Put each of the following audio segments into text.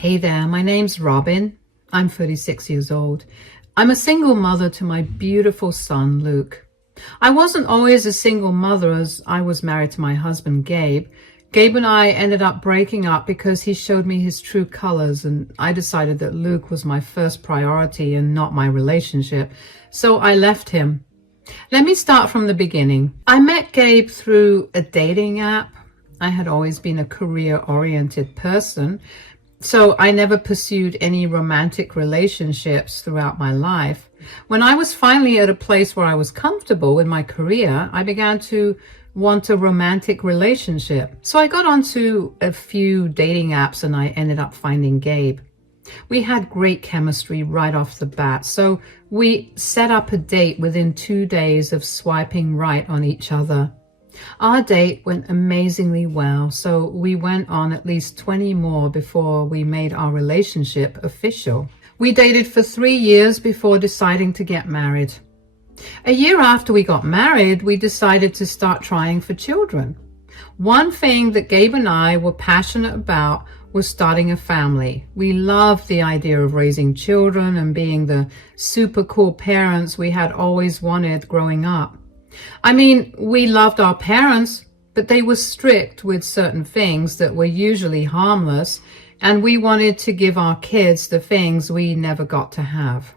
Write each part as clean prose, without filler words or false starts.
Hey there, my name's Robin. I'm 36 years old. I'm a single mother to my beautiful son, Luke. I wasn't always a single mother as I was married to my husband, Gabe. Gabe and I ended up breaking up because he showed me his true colors, and I decided that Luke was my first priority and not my relationship, so I left him. Let me start from the beginning. I met Gabe through a dating app. I had always been a career-oriented person, so I never pursued any romantic relationships throughout my life. When I was finally at a place where I was comfortable with my career, I began to want a romantic relationship. So I got onto a few dating apps and I ended up finding Gabe. We had great chemistry right off the bat, so we set up a date within 2 days of swiping right on each other. Our date went amazingly well, so we went on at least 20 more before we made our relationship official. We dated for 3 years before deciding to get married. A year after we got married, we decided to start trying for children. One thing that Gabe and I were passionate about was starting a family. We loved the idea of raising children and being the super cool parents we had always wanted growing up. I mean, we loved our parents, but they were strict with certain things that were usually harmless, and we wanted to give our kids the things we never got to have.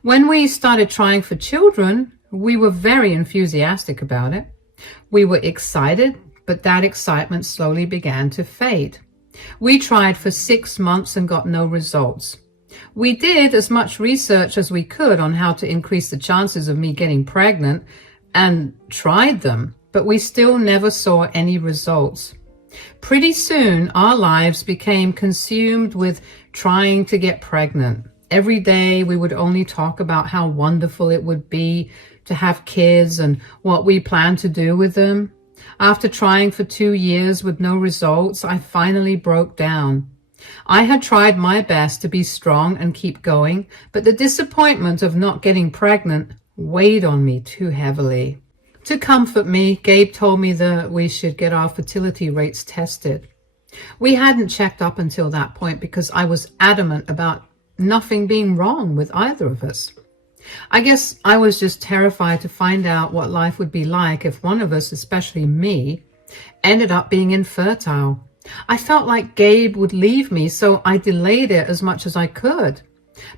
When we started trying for children, we were very enthusiastic about it. We were excited, but that excitement slowly began to fade. We tried for 6 months and got no results. We did as much research as we could on how to increase the chances of me getting pregnant and tried them, but we still never saw any results. Pretty soon, our lives became consumed with trying to get pregnant. Every day, we would only talk about how wonderful it would be to have kids and what we planned to do with them. After trying for 2 years with no results, I finally broke down. I had tried my best to be strong and keep going, but the disappointment of not getting pregnant weighed on me too heavily. To comfort me, Gabe told me that we should get our fertility rates tested. We hadn't checked up until that point because I was adamant about nothing being wrong with either of us. I guess I was just terrified to find out what life would be like if one of us, especially me, ended up being infertile. I felt like Gabe would leave me, so I delayed it as much as I could.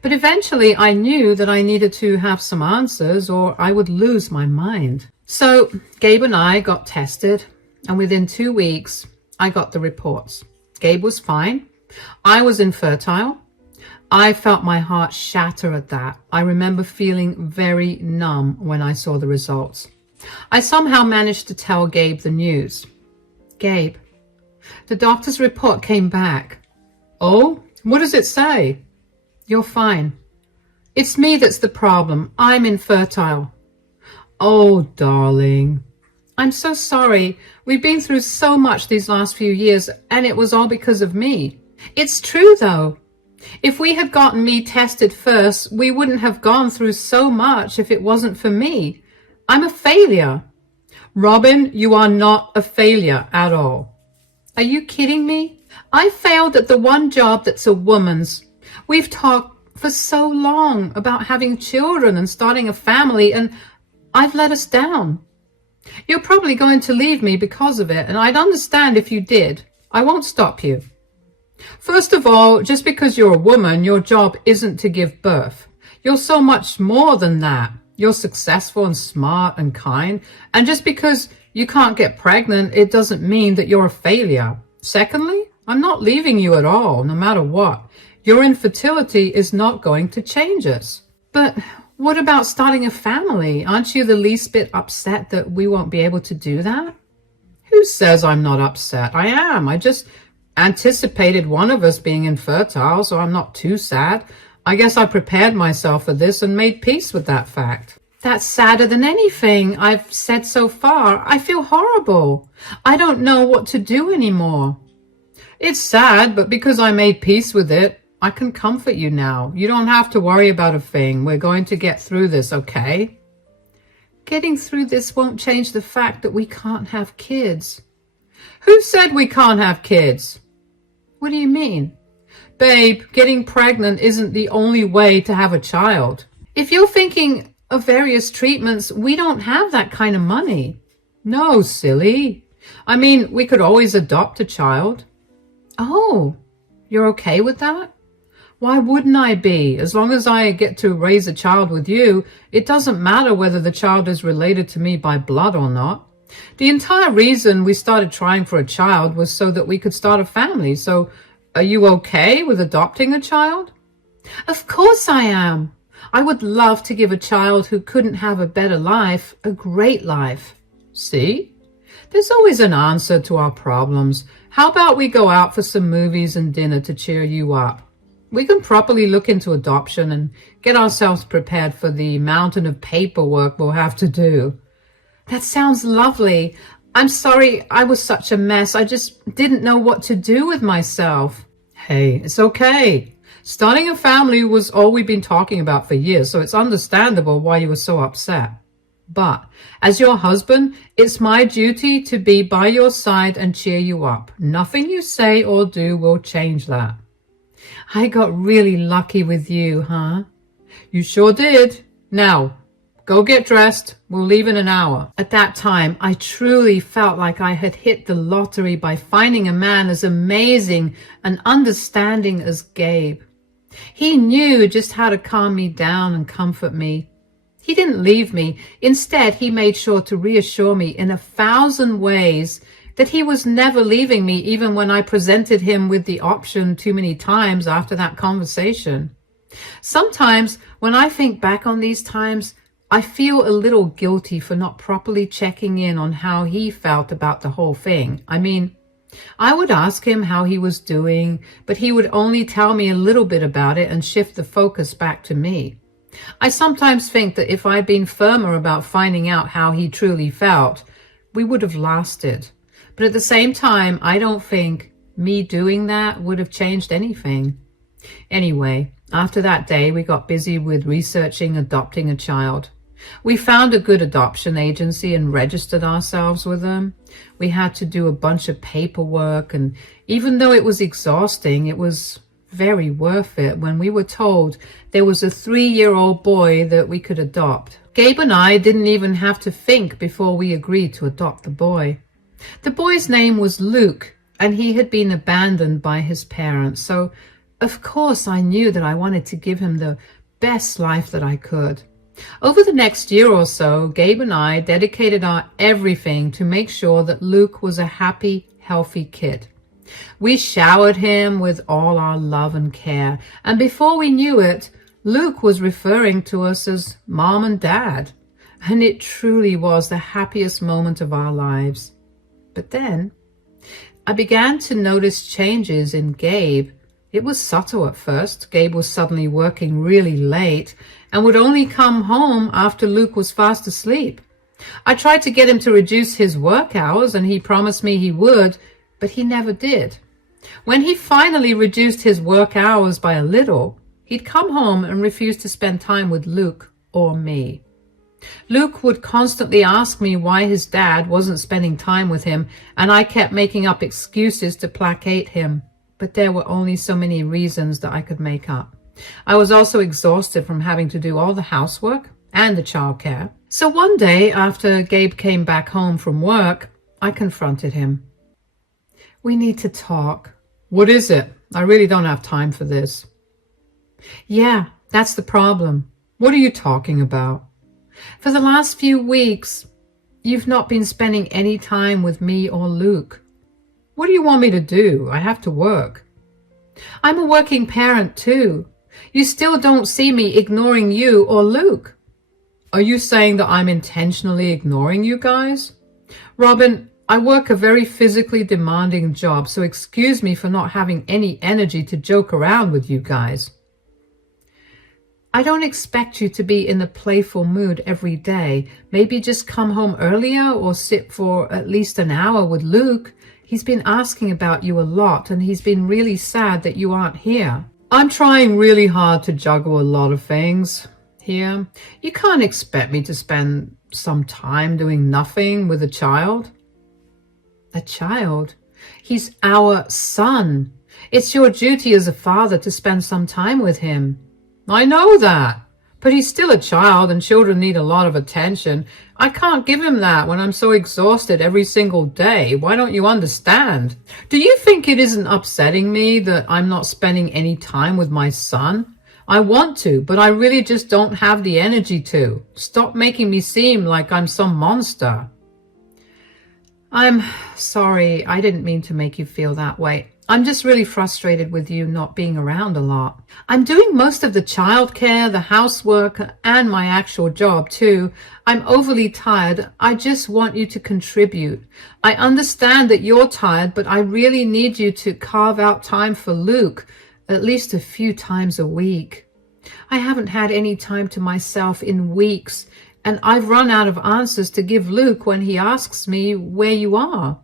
But eventually I knew that I needed to have some answers or I would lose my mind. So Gabe and I got tested, and within 2 weeks, I got the reports. Gabe was fine. I was infertile. I felt my heart shatter at that. I remember feeling very numb when I saw the results. I somehow managed to tell Gabe the news. Gabe, the doctor's report came back. Oh, what does it say? You're fine. It's me that's the problem. I'm infertile. Oh, darling. I'm so sorry. We've been through so much these last few years, and it was all because of me. It's true, though. If we had gotten me tested first, we wouldn't have gone through so much if it wasn't for me. I'm a failure. Robin, you are not a failure at all. Are you kidding me? I failed at the one job that's a woman's. We've talked for so long about having children and starting a family, and I've let us down. You're probably going to leave me because of it, and I'd understand if you did. I won't stop you. First of all, just because you're a woman, your job isn't to give birth. You're so much more than that. You're successful and smart and kind, and just because you can't get pregnant, it doesn't mean that you're a failure. Secondly, I'm not leaving you at all, no matter what. Your infertility is not going to change us. But what about starting a family? Aren't you the least bit upset that we won't be able to do that? Who says I'm not upset? I am. I just anticipated one of us being infertile, so I'm not too sad. I guess I prepared myself for this and made peace with that fact. That's sadder than anything I've said so far. I feel horrible. I don't know what to do anymore. It's sad, but because I made peace with it, I can comfort you now. You don't have to worry about a thing. We're going to get through this, okay? Getting through this won't change the fact that we can't have kids. Who said we can't have kids? What do you mean? Babe, getting pregnant isn't the only way to have a child. If you're thinking of various treatments, we don't have that kind of money. No, silly. I mean, we could always adopt a child. Oh, you're okay with that? Why wouldn't I be? As long as I get to raise a child with you, it doesn't matter whether the child is related to me by blood or not. The entire reason we started trying for a child was so that we could start a family. So, are you okay with adopting a child? Of course I am. I would love to give a child who couldn't have a better life a great life. See? There's always an answer to our problems. How about we go out for some movies and dinner to cheer you up? We can properly look into adoption and get ourselves prepared for the mountain of paperwork we'll have to do. That sounds lovely. I'm sorry I was such a mess. I just didn't know what to do with myself. Hey, it's okay. Starting a family was all we've been talking about for years, so it's understandable why you were so upset. But as your husband, it's my duty to be by your side and cheer you up. Nothing you say or do will change that. I got really lucky with you, huh? You sure did. Now, go get dressed. We'll leave in an hour. At that time, I truly felt like I had hit the lottery by finding a man as amazing and understanding as Gabe. He knew just how to calm me down and comfort me. He didn't leave me. Instead, he made sure to reassure me in 1,000 ways that he was never leaving me, even when I presented him with the option too many times after that conversation. Sometimes, when I think back on these times, I feel a little guilty for not properly checking in on how he felt about the whole thing. I mean, I would ask him how he was doing, but he would only tell me a little bit about it and shift the focus back to me. I sometimes think that if I'd been firmer about finding out how he truly felt, we would have lasted. But at the same time, I don't think me doing that would have changed anything. Anyway, after that day, we got busy with researching adopting a child. We found a good adoption agency and registered ourselves with them. We had to do a bunch of paperwork, and even though it was exhausting, it was very worth it when we were told there was a 3-year-old boy that we could adopt. Gabe and I didn't even have to think before we agreed to adopt the boy. The boy's name was Luke, and he had been abandoned by his parents, so of course I knew that I wanted to give him the best life that I could. Over the next year or so, Gabe and I dedicated our everything to make sure that Luke was a happy, healthy kid. We showered him with all our love and care, and before we knew it, Luke was referring to us as Mom and Dad, and it truly was the happiest moment of our lives. But then, I began to notice changes in Gabe. It was subtle at first. Gabe was suddenly working really late and would only come home after Luke was fast asleep. I tried to get him to reduce his work hours, and he promised me he would, but he never did. When he finally reduced his work hours by a little, he'd come home and refuse to spend time with Luke or me. Luke would constantly ask me why his dad wasn't spending time with him, and I kept making up excuses to placate him. But there were only so many reasons that I could make up. I was also exhausted from having to do all the housework and the childcare. So one day, after Gabe came back home from work, I confronted him. We need to talk. What is it? I really don't have time for this. Yeah, that's the problem. What are you talking about? For the last few weeks, you've not been spending any time with me or Luke. What do you want me to do? I have to work. I'm a working parent too. You still don't see me ignoring you or Luke. Are you saying that I'm intentionally ignoring you guys? Robin, I work a very physically demanding job, so excuse me for not having any energy to joke around with you guys. I don't expect you to be in a playful mood every day. Maybe just come home earlier or sit for at least an hour with Luke. He's been asking about you a lot, and he's been really sad that you aren't here. I'm trying really hard to juggle a lot of things here. You can't expect me to spend some time doing nothing with a child. A child? He's our son. It's your duty as a father to spend some time with him. I know that, but he's still a child and children need a lot of attention. I can't give him that when I'm so exhausted every single day. Why don't you understand? Do you think it isn't upsetting me that I'm not spending any time with my son? I want to, but I really just don't have the energy to. Stop making me seem like I'm some monster. I'm sorry, I didn't mean to make you feel that way. I'm just really frustrated with you not being around a lot. I'm doing most of the childcare, the housework, and my actual job too. I'm overly tired. I just want you to contribute. I understand that you're tired, but I really need you to carve out time for Luke, at least a few times a week. I haven't had any time to myself in weeks, and I've run out of answers to give Luke when he asks me where you are.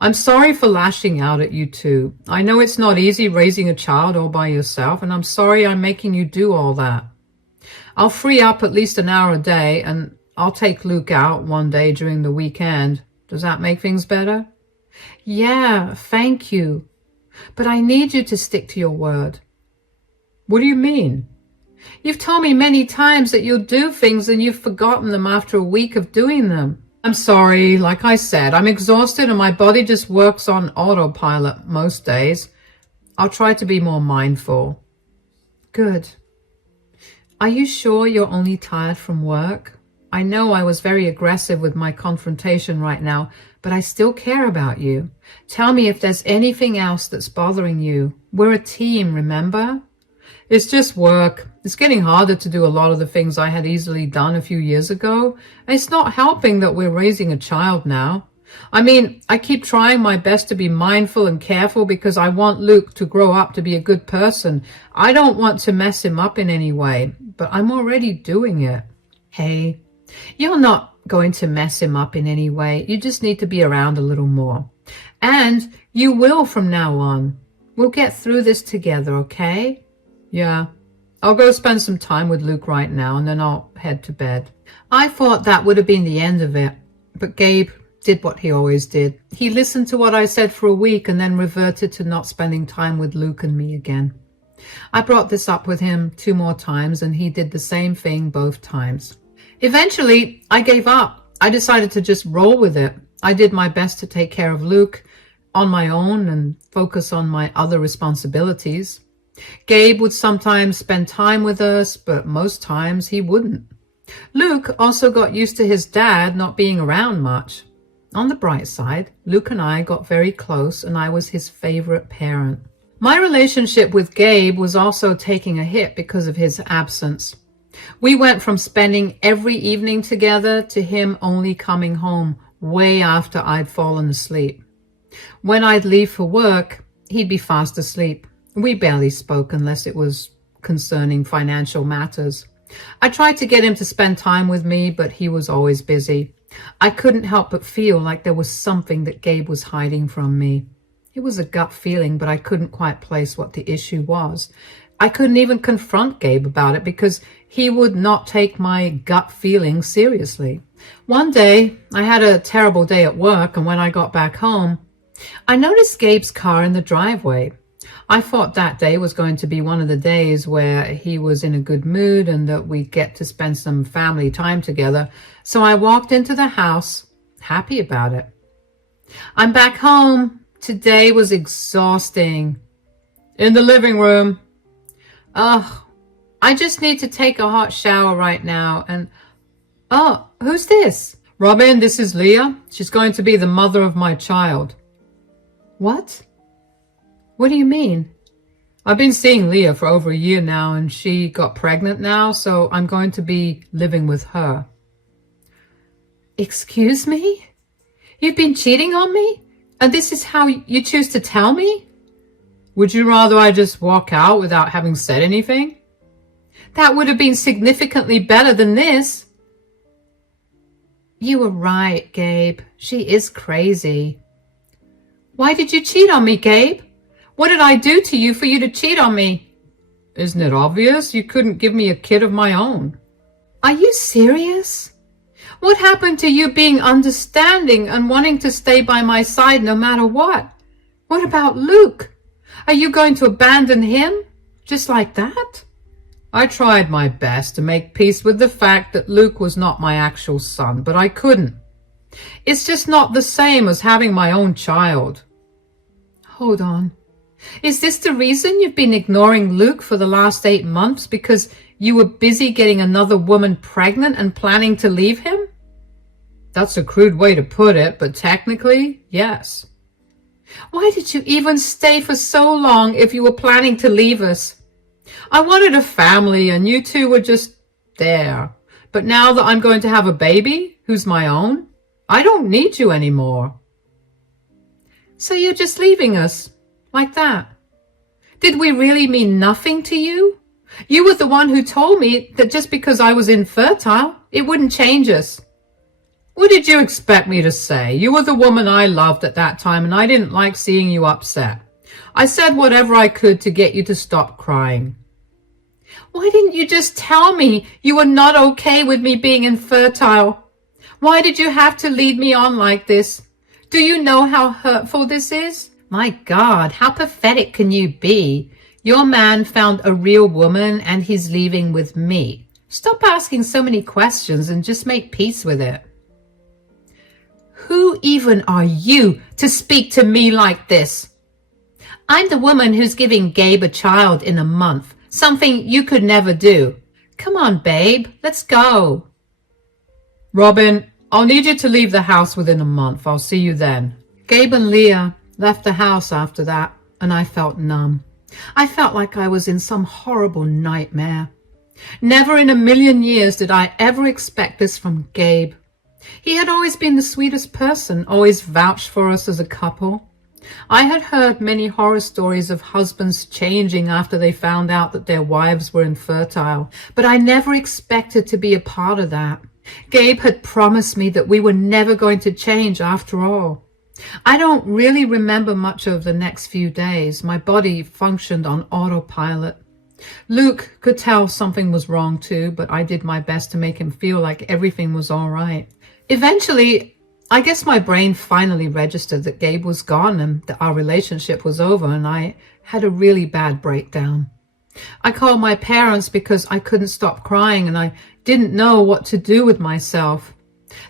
I'm sorry for lashing out at you two. I know it's not easy raising a child all by yourself, and I'm sorry I'm making you do all that. I'll free up at least an hour a day, and I'll take Luke out one day during the weekend. Does that make things better? Yeah, thank you. But I need you to stick to your word. What do you mean? You've told me many times that you'll do things and you've forgotten them after a week of doing them. I'm sorry, like I said, I'm exhausted and my body just works on autopilot most days. I'll try to be more mindful. Good. Are you sure you're only tired from work? I know I was very aggressive with my confrontation right now, but I still care about you. Tell me if there's anything else that's bothering you. We're a team, remember? It's just work. It's getting harder to do a lot of the things I had easily done a few years ago. It's not helping that we're raising a child now. I mean, I keep trying my best to be mindful and careful because I want Luke to grow up to be a good person. I don't want to mess him up in any way, but I'm already doing it. Hey, you're not going to mess him up in any way. You just need to be around a little more. And you will from now on. We'll get through this together, okay? Yeah, I'll go spend some time with Luke right now and then I'll head to bed. I thought that would have been the end of it, but Gabe did what he always did. He listened to what I said for a week and then reverted to not spending time with Luke and me again. I brought this up with him 2 more times and he did the same thing both times. Eventually, I gave up. I decided to just roll with it. I did my best to take care of Luke on my own and focus on my other responsibilities. Gabe would sometimes spend time with us, but most times he wouldn't. Luke also got used to his dad not being around much. On the bright side, Luke and I got very close and I was his favorite parent. My relationship with Gabe was also taking a hit because of his absence. We went from spending every evening together to him only coming home way after I'd fallen asleep. When I'd leave for work, he'd be fast asleep. We barely spoke unless it was concerning financial matters. I tried to get him to spend time with me, but he was always busy. I couldn't help but feel like there was something that Gabe was hiding from me. It was a gut feeling, but I couldn't quite place what the issue was. I couldn't even confront Gabe about it because he would not take my gut feeling seriously. One day, I had a terrible day at work, and when I got back home, I noticed Gabe's car in the driveway. I thought that day was going to be one of the days where he was in a good mood and that we'd get to spend some family time together. So I walked into the house, happy about it. I'm back home. Today was exhausting. In the living room. Ugh, I just need to take a hot shower right now. And, oh, who's this? Robin, this is Leah. She's going to be the mother of my child. What? What do you mean? I've been seeing Leah for over a year now and she got pregnant now, so I'm going to be living with her. Excuse me? You've been cheating on me? And this is how you choose to tell me? Would you rather I just walk out without having said anything? That would have been significantly better than this. You were right, Gabe. She is crazy. Why did you cheat on me, Gabe? What did I do to you for you to cheat on me? Isn't it obvious? You couldn't give me a kid of my own. Are you serious? What happened to you being understanding and wanting to stay by my side no matter what? What about Luke? Are you going to abandon him? Just like that? I tried my best to make peace with the fact that Luke was not my actual son, but I couldn't. It's just not the same as having my own child. Hold on. Is this the reason you've been ignoring Luke for the last 8 months, because you were busy getting another woman pregnant and planning to leave him? That's a crude way to put it, but technically, yes. Why did you even stay for so long if you were planning to leave us? I wanted a family and you two were just there. But now that I'm going to have a baby, who's my own, I don't need you anymore. So you're just leaving us, like that? Did we really mean nothing to you? You were the one who told me that just because I was infertile, it wouldn't change us. What did you expect me to say? You were the woman I loved at that time, and I didn't like seeing you upset. I said whatever I could to get you to stop crying. Why didn't you just tell me you were not okay with me being infertile? Why did you have to lead me on like this? Do you know how hurtful this is? My God, how pathetic can you be? Your man found a real woman and he's leaving with me. Stop asking so many questions and just make peace with it. Who even are you to speak to me like this? I'm the woman who's giving Gabe a child in a month, something you could never do. Come on, babe, let's go. Robin, I'll need you to leave the house within a month. I'll see you then. Gabe and Leah left the house after that, and I felt numb. I felt like I was in some horrible nightmare. Never in a million years did I ever expect this from Gabe. He had always been the sweetest person, always vouched for us as a couple. I had heard many horror stories of husbands changing after they found out that their wives were infertile, but I never expected to be a part of that. Gabe had promised me that we were never going to change after all. I don't really remember much of the next few days. My body functioned on autopilot. Luke could tell something was wrong too, but I did my best to make him feel like everything was all right. Eventually, I guess my brain finally registered that Gabe was gone and that our relationship was over, and I had a really bad breakdown. I called my parents because I couldn't stop crying and I didn't know what to do with myself.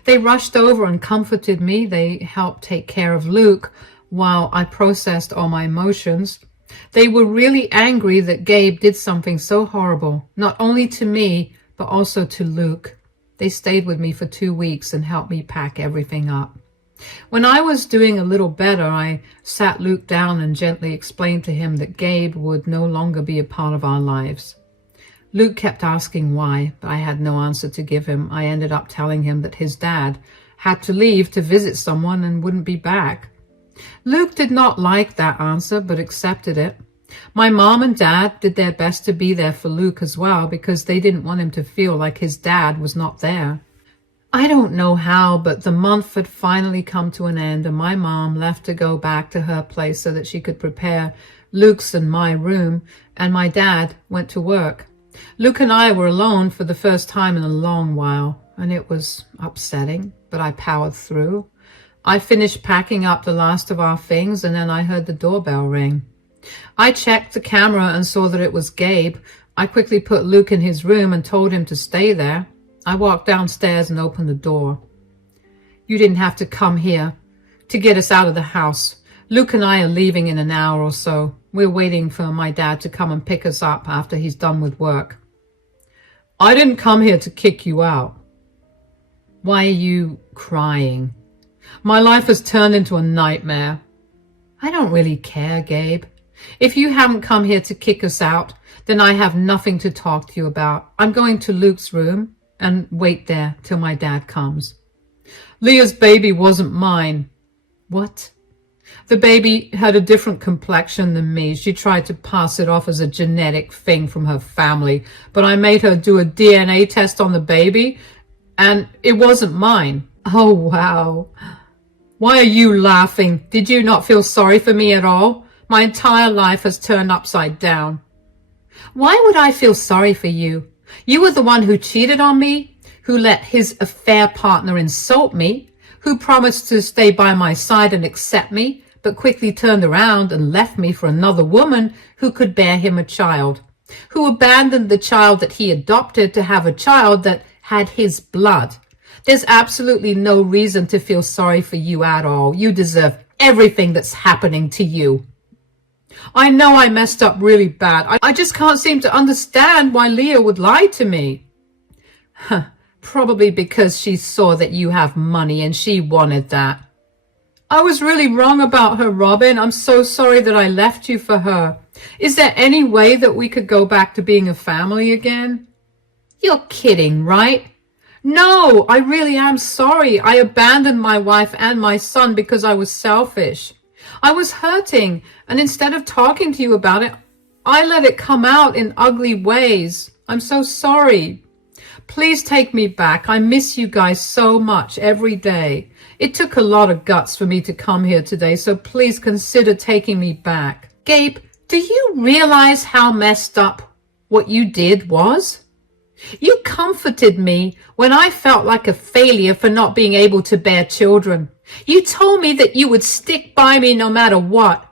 They rushed over and comforted me. They helped take care of Luke while I processed all my emotions. They were really angry that Gabe did something so horrible, not only to me, but also to Luke. They stayed with me for 2 weeks and helped me pack everything up. When I was doing a little better, I sat Luke down and gently explained to him that Gabe would no longer be a part of our lives. Luke kept asking why, but I had no answer to give him. I ended up telling him that his dad had to leave to visit someone and wouldn't be back. Luke did not like that answer, but accepted it. My mom and dad did their best to be there for Luke as well, because they didn't want him to feel like his dad was not there. I don't know how, but the month had finally come to an end, and my mom left to go back to her place so that she could prepare Luke's and my room, and my dad went to work. Luke and I were alone for the first time in a long while, and it was upsetting, but I powered through. I finished packing up the last of our things, and then I heard the doorbell ring. I checked the camera and saw that it was Gabe. I quickly put Luke in his room and told him to stay there. I walked downstairs and opened the door. You didn't have to come here to get us out of the house. Luke and I are leaving in an hour or so. We're waiting for my dad to come and pick us up after he's done with work. I didn't come here to kick you out. Why are you crying? My life has turned into a nightmare. I don't really care, Gabe. If you haven't come here to kick us out, then I have nothing to talk to you about. I'm going to Luke's room and wait there till my dad comes. Leah's baby wasn't mine. What? The baby had a different complexion than me. She tried to pass it off as a genetic thing from her family, but I made her do a DNA test on the baby, and it wasn't mine. Oh, wow. Why are you laughing? Did you not feel sorry for me at all? My entire life has turned upside down. Why would I feel sorry for you? You were the one who cheated on me, who let his affair partner insult me, who promised to stay by my side and accept me, but quickly turned around and left me for another woman who could bear him a child, who abandoned the child that he adopted to have a child that had his blood. There's absolutely no reason to feel sorry for you at all. You deserve everything that's happening to you. I know I messed up really bad. I just can't seem to understand why Leah would lie to me. Probably because she saw that you have money and she wanted that. I was really wrong about her, Robin. I'm so sorry that I left you for her. Is there any way that we could go back to being a family again? You're kidding, right? No, I really am sorry. I abandoned my wife and my son because I was selfish. I was hurting, and instead of talking to you about it, I let it come out in ugly ways. I'm so sorry. Please take me back. I miss you guys so much every day. It took a lot of guts for me to come here today, so please consider taking me back. Gabe, do you realize how messed up what you did was? You comforted me when I felt like a failure for not being able to bear children. You told me that you would stick by me no matter what.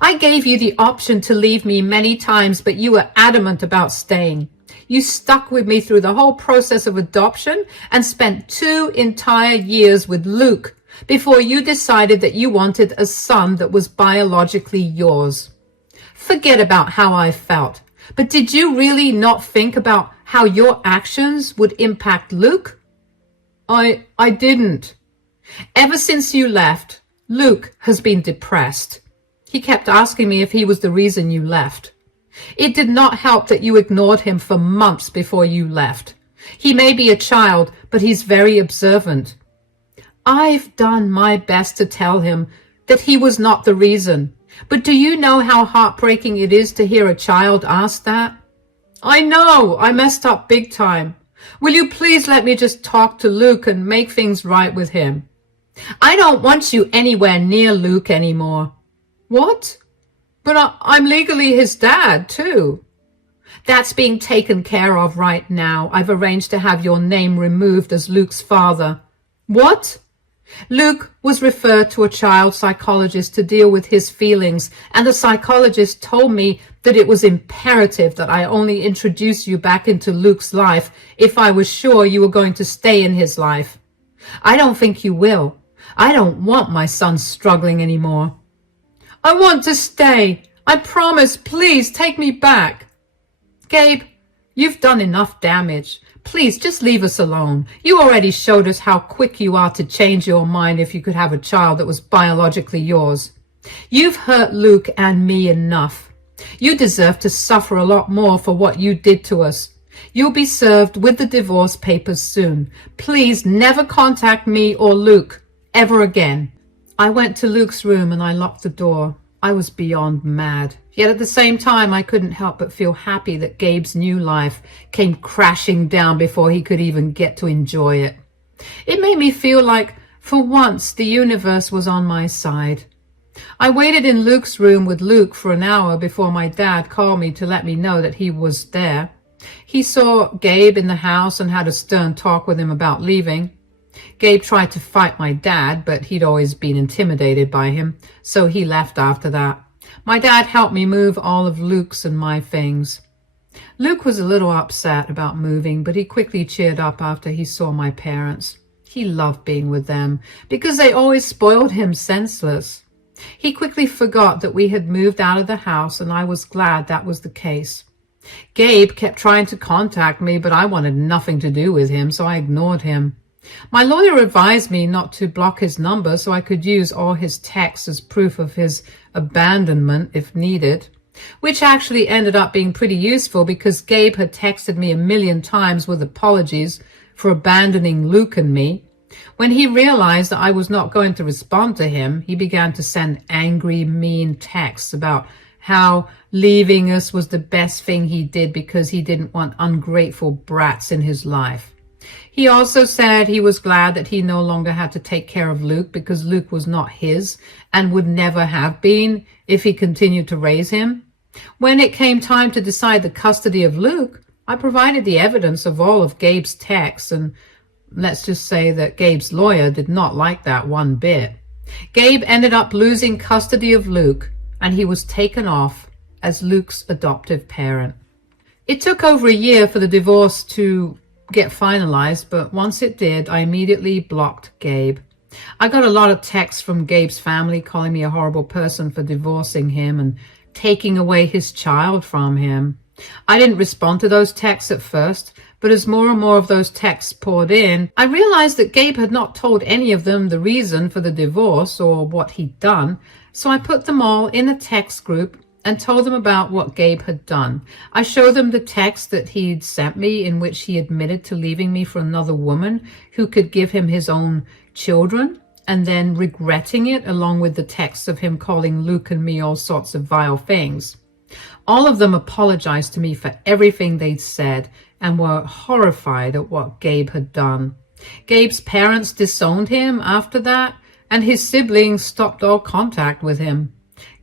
I gave you the option to leave me many times, but you were adamant about staying. You stuck with me through the whole process of adoption and spent 2 entire years with Luke before you decided that you wanted a son that was biologically yours. Forget about how I felt, but did you really not think about how your actions would impact Luke? I didn't. Ever since you left, Luke has been depressed. He kept asking me if he was the reason you left. It did not help that you ignored him for months before you left. He may be a child, but he's very observant. I've done my best to tell him that he was not the reason. But do you know how heartbreaking it is to hear a child ask that? I know, I messed up big time. Will you please let me just talk to Luke and make things right with him? I don't want you anywhere near Luke anymore. What? But I'm legally his dad, too. That's being taken care of right now. I've arranged to have your name removed as Luke's father. What? Luke was referred to a child psychologist to deal with his feelings, and the psychologist told me that it was imperative that I only introduce you back into Luke's life if I was sure you were going to stay in his life. I don't think you will. I don't want my son struggling anymore. I want to stay. I promise. Please take me back. Gabe, you've done enough damage. Please just leave us alone. You already showed us how quick you are to change your mind if you could have a child that was biologically yours. You've hurt Luke and me enough. You deserve to suffer a lot more for what you did to us. You'll be served with the divorce papers soon. Please never contact me or Luke ever again. I went to Luke's room and I locked the door. I was beyond mad. Yet at the same time, I couldn't help but feel happy that Gabe's new life came crashing down before he could even get to enjoy it. It made me feel like, for once, the universe was on my side. I waited in Luke's room with Luke for an hour before my dad called me to let me know that he was there. He saw Gabe in the house and had a stern talk with him about leaving. Gabe tried to fight my dad, but he'd always been intimidated by him, so he left after that. My dad helped me move all of Luke's and my things. Luke was a little upset about moving, but he quickly cheered up after he saw my parents. He loved being with them because they always spoiled him senseless. He quickly forgot that we had moved out of the house, and I was glad that was the case. Gabe kept trying to contact me, but I wanted nothing to do with him, so I ignored him. My lawyer advised me not to block his number so I could use all his texts as proof of his abandonment if needed, which actually ended up being pretty useful because Gabe had texted me 1,000,000 times with apologies for abandoning Luke and me. When he realized that I was not going to respond to him, he began to send angry, mean texts about how leaving us was the best thing he did because he didn't want ungrateful brats in his life. He also said he was glad that he no longer had to take care of Luke because Luke was not his and would never have been if he continued to raise him. When it came time to decide the custody of Luke, I provided the evidence of all of Gabe's texts, and let's just say that Gabe's lawyer did not like that one bit. Gabe ended up losing custody of Luke, and he was taken off as Luke's adoptive parent. It took over a year for the divorce to get finalized, but once it did, I immediately blocked Gabe. I got a lot of texts from Gabe's family calling me a horrible person for divorcing him and taking away his child from him. I didn't respond to those texts at first, but as more and more of those texts poured in, I realized that Gabe had not told any of them the reason for the divorce or what he'd done, so I put them all in a text group and told them about what Gabe had done. I showed them the text that he'd sent me in which he admitted to leaving me for another woman who could give him his own children, and then regretting it, along with the texts of him calling Luke and me all sorts of vile things. All of them apologized to me for everything they'd said and were horrified at what Gabe had done. Gabe's parents disowned him after that, and his siblings stopped all contact with him.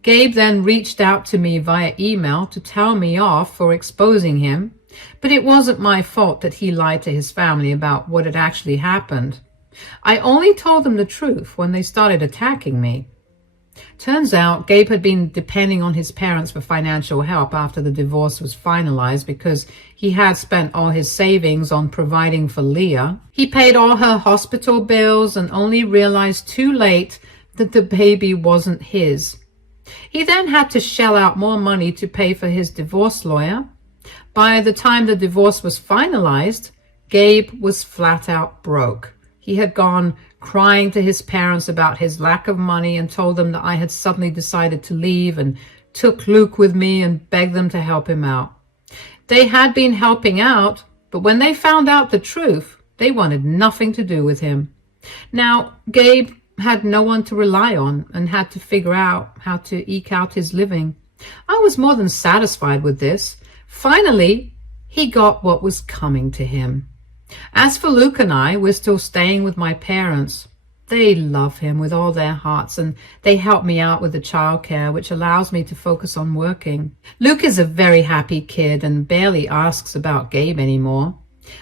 Gabe then reached out to me via email to tell me off for exposing him, but it wasn't my fault that he lied to his family about what had actually happened. I only told them the truth when they started attacking me. Turns out Gabe had been depending on his parents for financial help after the divorce was finalized because he had spent all his savings on providing for Leah. He paid all her hospital bills and only realized too late that the baby wasn't his. He then had to shell out more money to pay for his divorce lawyer. By the time the divorce was finalized, Gabe was flat out broke. He had gone crying to his parents about his lack of money and told them that I had suddenly decided to leave and took Luke with me and begged them to help him out. They had been helping out, but when they found out the truth, they wanted nothing to do with him. Now, Gabe had no one to rely on and had to figure out how to eke out his living. I was more than satisfied with this. Finally, he got what was coming to him. As for Luke and I, we're still staying with my parents. They love him with all their hearts, and they help me out with the childcare, which allows me to focus on working. Luke is a very happy kid and barely asks about Gabe anymore.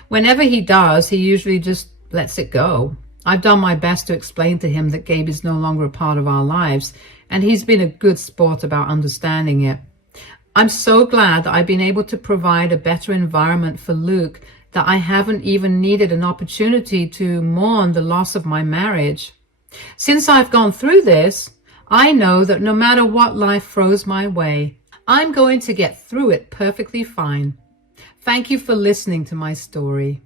Whenever he does, he usually just lets it go. I've done my best to explain to him that Gabe is no longer a part of our lives, and he's been a good sport about understanding it. I'm so glad that I've been able to provide a better environment for Luke that I haven't even needed an opportunity to mourn the loss of my marriage. Since I've gone through this, I know that no matter what life throws my way, I'm going to get through it perfectly fine. Thank you for listening to my story.